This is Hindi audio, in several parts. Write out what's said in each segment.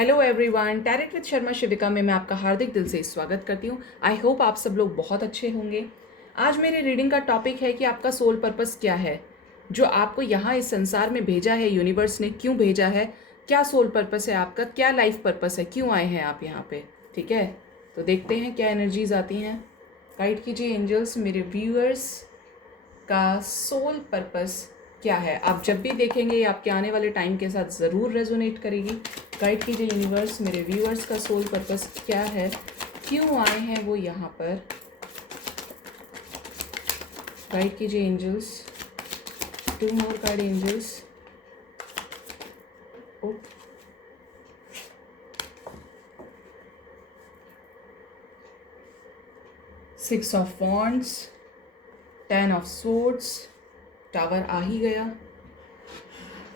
Hello everyone, tarot with Sharma Shivika में मैं आपका हार्दिक दिल से स्वागत करती हूँ। आई होप आप सब लोग बहुत अच्छे होंगे। आज मेरे रीडिंग का टॉपिक है कि आपका सोल पर्पस क्या है, जो आपको यहाँ इस संसार में भेजा है, यूनिवर्स ने क्यों भेजा है, क्या सोल पर्पस है आपका, क्या लाइफ पर्पस है, क्यों आए हैं आप यहाँ पे। ठीक है, तो देखते हैं क्या एनर्जीज आती हैं। गाइड कीजिए एंजल्स, मेरे व्यूअर्स का सोल पर्पस क्या है। आप जब भी देखेंगे ये आपके आने वाले टाइम के साथ ज़रूर रेजोनेट करेगी। गाइड कीजिए यूनिवर्स, मेरे व्यूअर्स का सोल पर्पस क्या है, क्यों आए हैं वो यहाँ पर। गाइड कीजिए एंजल्स, 2 मोर गाइड एंजल्स। ओ 6 of wands, 10 of swords, tower आ ही गया,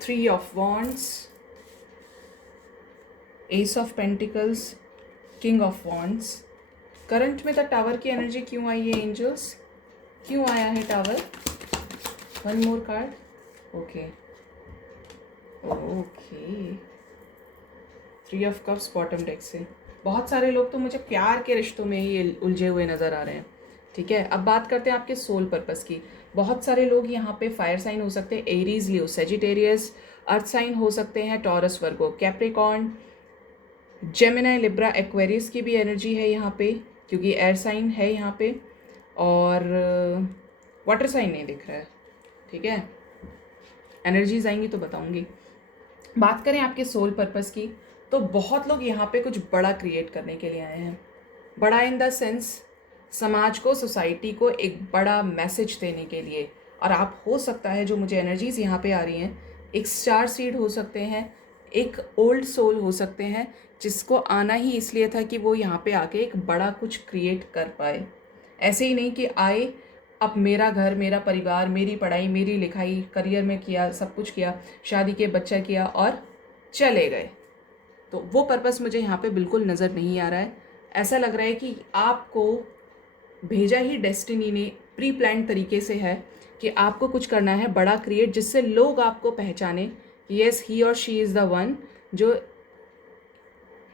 3 of wands, ace of pentacles, king of wands. Current में द टावर की एनर्जी क्यों आई है एंजल्स, क्यों आया है tower. 1 more card. Okay okay, 3 of cups bottom deck से। बहुत सारे लोग तो मुझे प्यार के रिश्तों में ही उलझे हुए नज़र आ रहे हैं। ठीक है, अब बात करते हैं आपके सोल पर्पस की। बहुत सारे लोग यहाँ पे फायर साइन हो सकते हैं, एरीज, लियो, सेजिटेरियस। अर्थ साइन हो सकते हैं, टॉरस, वर्गो, कैप्रिकॉर्न, जेमिनी, लिब्रा, एक्वेरियस की भी एनर्जी है यहाँ पे, क्योंकि एयर साइन है यहाँ पे, और वाटर साइन नहीं दिख रहा है। ठीक है, एनर्जीज आएंगी तो बताऊंगी। बात करें आपके सोल पर्पस की, तो बहुत लोग यहाँ पे कुछ बड़ा क्रिएट करने के लिए आए हैं। बड़ा इन द सेंस समाज को, सोसाइटी को एक बड़ा मैसेज देने के लिए। और आप हो सकता है, जो मुझे एनर्जीज यहाँ पे आ रही हैं, एक स्टार सीड हो सकते हैं, एक ओल्ड सोल हो सकते हैं, जिसको आना ही इसलिए था कि वो यहाँ पे आके एक बड़ा कुछ क्रिएट कर पाए। ऐसे ही नहीं कि आए, अब मेरा घर, मेरा परिवार, मेरी पढ़ाई, मेरी लिखाई, करियर में किया, सब कुछ किया, शादी के बच्चा किया और चले गए। तो वो पर्पस मुझे यहाँ पे बिल्कुल नज़र नहीं आ रहा है। ऐसा लग रहा है कि आपको भेजा ही डेस्टिनी ने प्री प्लान तरीके से है कि आपको कुछ करना है बड़ा क्रिएट, जिससे लोग आपको पहचाने, येस ही और शी इज़ द वन, जो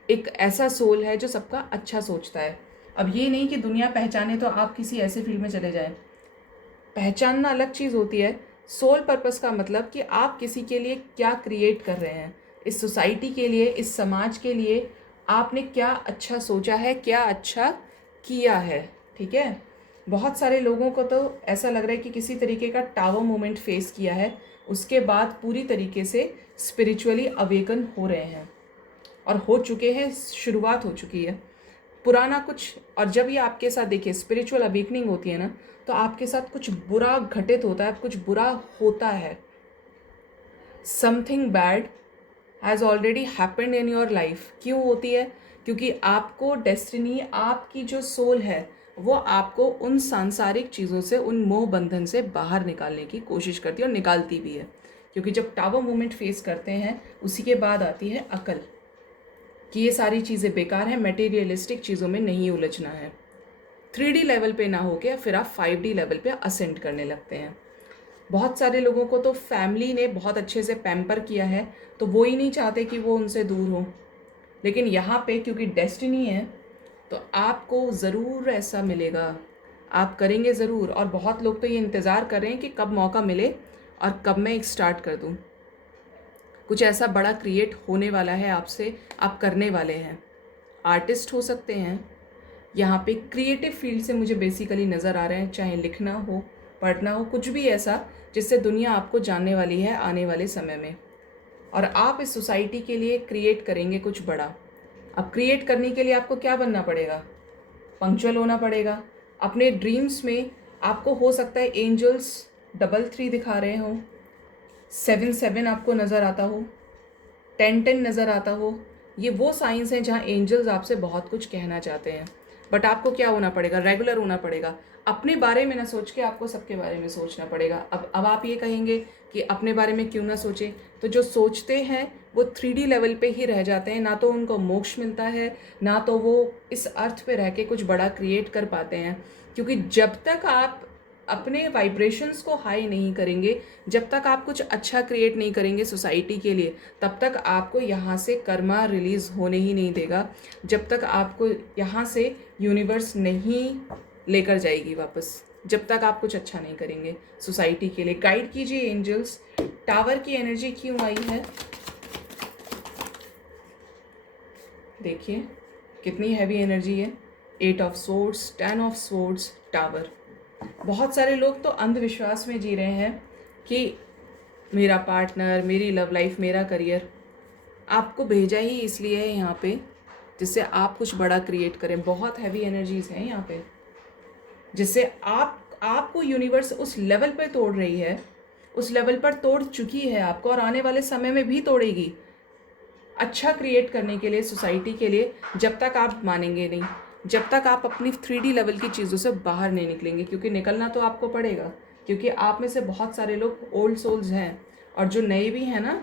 एक ऐसा सोल है जो सबका अच्छा सोचता है। अब ये नहीं कि दुनिया पहचाने तो आप किसी ऐसे फील्ड में चले जाएं। पहचानना अलग चीज़ होती है। सोल पर्पस का मतलब कि आप किसी के लिए क्या क्रिएट कर रहे हैं, इस सोसाइटी के लिए, इस समाज के लिए आपने क्या अच्छा सोचा है, क्या अच्छा किया है। ठीक है, बहुत सारे लोगों को तो ऐसा लग रहा है कि किसी तरीके का टावर मोमेंट फेस किया है, उसके बाद पूरी तरीके से स्पिरिचुअली अवेकन हो रहे हैं और हो चुके हैं, शुरुआत हो चुकी है पुराना कुछ। और जब ये आपके साथ, देखिए, स्पिरिचुअल अवेकनिंग होती है ना, तो आपके साथ कुछ बुरा घटित होता है, कुछ बुरा होता है। Something bad has already happened in your life. क्यों होती है? क्योंकि आपको डेस्टिनी, आपकी जो सोल है, वो आपको उन सांसारिक चीज़ों से, उन मोह बंधन से बाहर निकालने की कोशिश करती है और निकालती भी है। क्योंकि जब टावर मूवमेंट फेस करते हैं, उसी के बाद आती है अकल कि ये सारी चीज़ें बेकार हैं, मटेरियलिस्टिक चीज़ों में नहीं उलझना है। 3D लेवल पे ना होके फिर आप 5D लेवल पे असेंड करने लगते हैं। बहुत सारे लोगों को तो फैमिली ने बहुत अच्छे से पैम्पर किया है, तो वो ही नहीं चाहते कि वो उनसे दूर हो। लेकिन यहाँ पे क्योंकि डेस्टिनी है, तो आपको ज़रूर ऐसा मिलेगा, आप करेंगे ज़रूर। और बहुत लोग तो ये इंतज़ार कर रहे हैं कि कब मौका मिले और कब मैं एक स्टार्ट कर दूँ। कुछ ऐसा बड़ा क्रिएट होने वाला है आपसे, आप करने वाले हैं। आर्टिस्ट हो सकते हैं, यहाँ पे क्रिएटिव फील्ड से मुझे बेसिकली नज़र आ रहे हैं, चाहे लिखना हो, पढ़ना हो, कुछ भी ऐसा जिससे दुनिया आपको जानने वाली है आने वाले समय में। और आप इस सोसाइटी के लिए क्रिएट करेंगे कुछ बड़ा। अब क्रिएट करने के लिए आपको क्या बनना पड़ेगा? पंक्चुअल होना पड़ेगा। अपने ड्रीम्स में आपको हो सकता है एंजल्स 3 दिखा रहे हों, 7 आपको नज़र आता हो, 10 नज़र आता हो। ये वो साइंस हैं जहाँ एंजल्स आपसे बहुत कुछ कहना चाहते हैं। बट आपको क्या होना पड़ेगा? रेगुलर होना पड़ेगा। अपने बारे में ना सोच के आपको सबके बारे में सोचना पड़ेगा। अब आप ये कहेंगे कि अपने बारे में क्यों ना सोचें, तो जो सोचते हैं वो 3D लेवल पे ही रह जाते हैं। ना तो उनको मोक्ष मिलता है, ना तो वो इस अर्थ पे रह के कुछ बड़ा क्रिएट कर पाते हैं। क्योंकि जब तक आप अपने वाइब्रेशंस को हाई नहीं करेंगे, जब तक आप कुछ अच्छा क्रिएट नहीं करेंगे सोसाइटी के लिए, तब तक आपको यहाँ से कर्मा रिलीज़ होने ही नहीं देगा, जब तक आपको यहाँ से यूनिवर्स नहीं लेकर जाएगी वापस, जब तक आप कुछ अच्छा नहीं करेंगे सोसाइटी के लिए। गाइड कीजिए एंजल्स, टावर की एनर्जी क्यों आई है? देखिए कितनी हैवी एनर्जी है। 8 of swords, 10 of swords, tower. बहुत सारे लोग तो अंधविश्वास में जी रहे हैं कि मेरा पार्टनर, मेरी लव लाइफ, मेरा करियर, आपको भेजा ही इसलिए है यहाँ पे जिससे आप कुछ बड़ा क्रिएट करें। बहुत हैवी एनर्जीज हैं यहाँ पे, जिससे आपको यूनिवर्स उस लेवल पर तोड़ रही है, उस लेवल पर तोड़ चुकी है आपको, और आने वाले समय में भी तोड़ेगी अच्छा क्रिएट करने के लिए सोसाइटी के लिए। जब तक आप मानेंगे नहीं, जब तक आप अपनी 3D लेवल की चीज़ों से बाहर नहीं निकलेंगे, क्योंकि निकलना तो आपको पड़ेगा, क्योंकि आप में से बहुत सारे लोग ओल्ड सोल्स हैं, और जो नए भी हैं ना,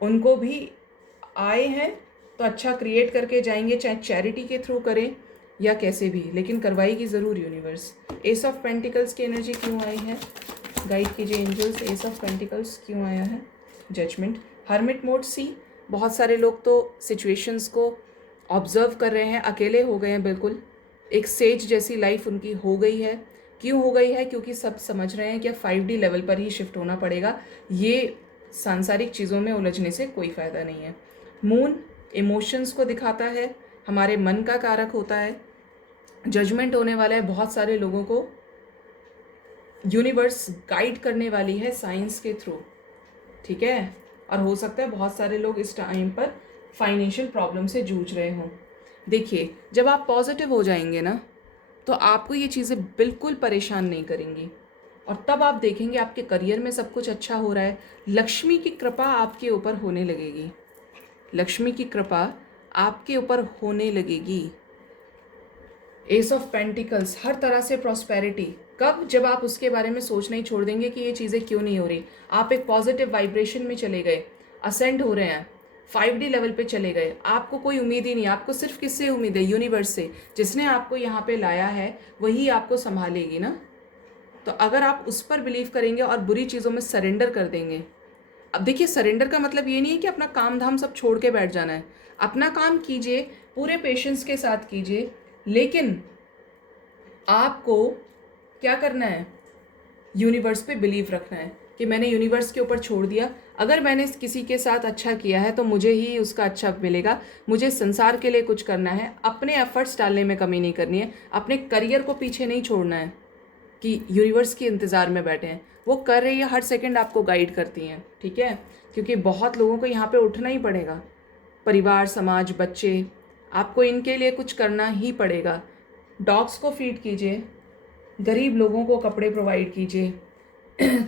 उनको भी आए हैं तो अच्छा क्रिएट करके जाएंगे, चाहे चैरिटी के थ्रू करें या कैसे भी, लेकिन करवाएगी ज़रूर यूनिवर्स। एस ऑफ पेंटिकल्स की एनर्जी क्यों आई है? गाइड कीजिए एंजल्स, एस ऑफ पेंटिकल्स क्यों आया है? Judgement, hermit mode. सी, बहुत सारे लोग तो सिचुएशंस को ऑब्जर्व कर रहे हैं, अकेले हो गए हैं बिल्कुल, एक सेज जैसी लाइफ उनकी हो गई है। क्यों हो गई है? क्योंकि सब समझ रहे हैं कि 5D लेवल पर ही शिफ्ट होना पड़ेगा, ये सांसारिक चीज़ों में उलझने से कोई फ़ायदा नहीं है। मून इमोशंस को दिखाता है, हमारे मन का कारक होता है। जजमेंट होने वाला है, बहुत सारे लोगों को यूनिवर्स गाइड करने वाली है साइंस के थ्रू, ठीक है। और हो सकता है बहुत सारे लोग इस टाइम पर फाइनेंशियल प्रॉब्लम से जूझ रहे हों। देखिए, जब आप पॉजिटिव हो जाएंगे ना, तो आपको ये चीज़ें बिल्कुल परेशान नहीं करेंगी, और तब आप देखेंगे आपके करियर में सब कुछ अच्छा हो रहा है। लक्ष्मी की कृपा आपके ऊपर होने लगेगी, लक्ष्मी की कृपा आपके ऊपर होने लगेगी। एस ऑफ पेंटिकल्स, हर तरह से प्रॉस्पेरिटी। कब? जब आप उसके बारे में सोचना ही छोड़ देंगे कि ये चीज़ें क्यों नहीं हो रही। आप एक पॉजिटिव वाइब्रेशन में चले गए, असेंड हो रहे हैं, 5D लेवल पे चले गए, आपको कोई उम्मीद ही नहीं। आपको सिर्फ किससे उम्मीद है? यूनिवर्स से। जिसने आपको यहाँ पे लाया है वही आपको संभालेगी ना। तो अगर आप उस पर बिलीव करेंगे और बुरी चीज़ों में सरेंडर कर देंगे। अब देखिए, सरेंडर का मतलब ये नहीं है कि अपना काम धाम सब छोड़ के बैठ जाना है। अपना काम कीजिए, पूरे पेशेंस के साथ कीजिए, लेकिन आपको क्या करना है? यूनिवर्स पे बिलीव रखना है कि मैंने यूनिवर्स के ऊपर छोड़ दिया। अगर मैंने किसी के साथ अच्छा किया है तो मुझे ही उसका अच्छा मिलेगा। मुझे संसार के लिए कुछ करना है, अपने एफर्ट्स डालने में कमी नहीं करनी है, अपने करियर को पीछे नहीं छोड़ना है कि यूनिवर्स के इंतज़ार में बैठे हैं। वो कर रही है, हर सेकंड आपको गाइड करती हैं, ठीक है। क्योंकि बहुत लोगों को यहाँ पे उठना ही पड़ेगा, परिवार, समाज, बच्चे, आपको इनके लिए कुछ करना ही पड़ेगा। डॉग्स को फीड कीजिए, गरीब लोगों को कपड़े प्रोवाइड कीजिए,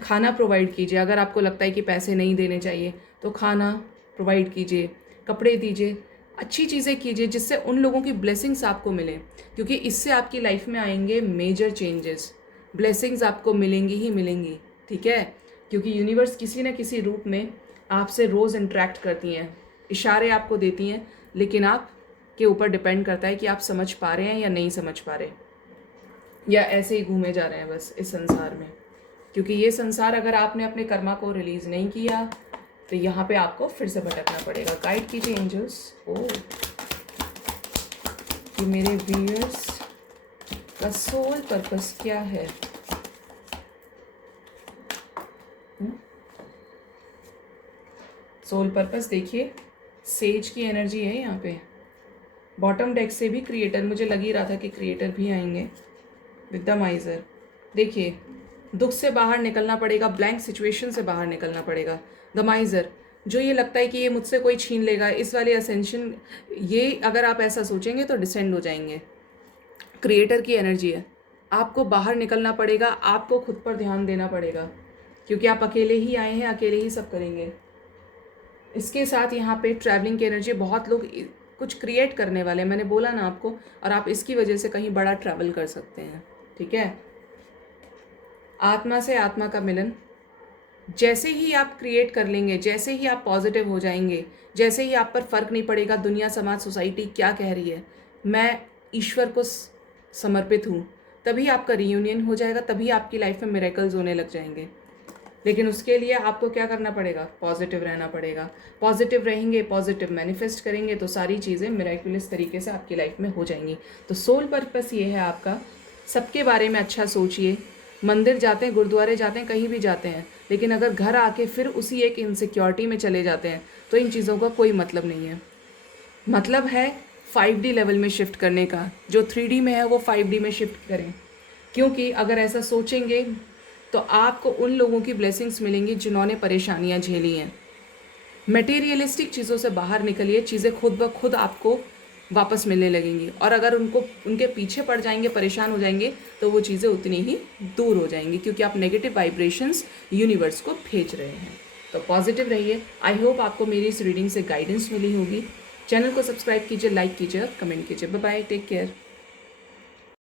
खाना प्रोवाइड कीजिए। अगर आपको लगता है कि पैसे नहीं देने चाहिए तो खाना प्रोवाइड कीजिए, कपड़े दीजिए, अच्छी चीज़ें कीजिए जिससे उन लोगों की ब्लेसिंग्स आपको मिलें, क्योंकि इससे आपकी लाइफ में आएंगे मेजर चेंजेस। ब्लेसिंग्स आपको मिलेंगी ही मिलेंगी, ठीक है। क्योंकि यूनिवर्स किसी न किसी रूप में आपसे रोज़ इंटरेक्ट करती हैं, इशारे आपको देती हैं, लेकिन आप के ऊपर डिपेंड करता है कि आप समझ पा रहे हैं या नहीं समझ पा रहे, या ऐसे ही घूमे जा रहे हैं बस इस संसार में। क्योंकि ये संसार, अगर आपने अपने कर्मा को रिलीज़ नहीं किया तो यहाँ पे आपको फिर से भटकना पड़ेगा। गाइड कीजिए एंजल्स। ओ, कि मेरे व्यूअर्स का सोल पर्पस क्या है? सोल पर्पस देखिए, सेज की एनर्जी है यहाँ पे। बॉटम डेक से भी क्रिएटर, मुझे लग ही रहा था कि क्रिएटर भी आएंगे विद द माइजर। देखिए, दुख से बाहर निकलना पड़ेगा, ब्लैंक सिचुएशन से बाहर निकलना पड़ेगा। द माइजर, जो ये लगता है कि ये मुझसे कोई छीन लेगा, इस वाले असेंशन, ये अगर आप ऐसा सोचेंगे तो डिसेंड हो जाएंगे। क्रिएटर की एनर्जी है, आपको बाहर निकलना पड़ेगा, आपको खुद पर ध्यान देना पड़ेगा, क्योंकि आप अकेले ही आए हैं, अकेले ही सब करेंगे। इसके साथ यहाँ पे ट्रैवलिंग की एनर्जी, बहुत लोग कुछ क्रिएट करने वाले हैं, मैंने बोला ना आपको, और आप इसकी वजह से कहीं बड़ा ट्रैवल कर सकते हैं, ठीक है। आत्मा से आत्मा का मिलन, जैसे ही आप क्रिएट कर लेंगे, जैसे ही आप पॉजिटिव हो जाएंगे, जैसे ही आप पर फ़र्क नहीं पड़ेगा दुनिया, समाज, सोसाइटी क्या कह रही है, मैं ईश्वर को समर्पित हूँ, तभी आपका रीयूनियन हो जाएगा, तभी आपकी लाइफ में मिरेकल्स होने लग जाएंगे। लेकिन उसके लिए आपको क्या करना पड़ेगा? पॉजिटिव रहना पड़ेगा। पॉजिटिव रहेंगे, पॉजिटिव मैनिफेस्ट करेंगे तो सारी चीज़ें मिरेकुलस तरीके से आपकी लाइफ में हो जाएंगी। तो सोल पर्पस ये है आपका, सबके बारे में अच्छा सोचिए। मंदिर जाते हैं, गुरुद्वारे जाते हैं, कहीं भी जाते हैं, लेकिन अगर घर आके फिर उसी एक इनसिक्योरिटी में चले जाते हैं तो इन चीज़ों का कोई मतलब नहीं है। मतलब है 5D लेवल में शिफ्ट करने का। जो 3D में है वो 5D में शिफ्ट करें, क्योंकि अगर ऐसा सोचेंगे तो आपको उन लोगों की ब्लेसिंग्स मिलेंगी जिन्होंने परेशानियां झेली हैं। मटेरियलिस्टिक चीज़ों से बाहर निकलिए, चीज़ें खुद ब खुद आपको वापस मिलने लगेंगी। और अगर उनके पीछे पड़ जाएंगे, परेशान हो जाएंगे, तो वो चीज़ें उतनी ही दूर हो जाएंगी, क्योंकि आप नेगेटिव वाइब्रेशंस यूनिवर्स को भेज रहे हैं। तो पॉजिटिव रहिए। आई होप आपको मेरी इस रीडिंग से गाइडेंस मिली होगी। चैनल को सब्सक्राइब कीजिए, लाइक कीजिए और कमेंट कीजिए। Bye bye, take care.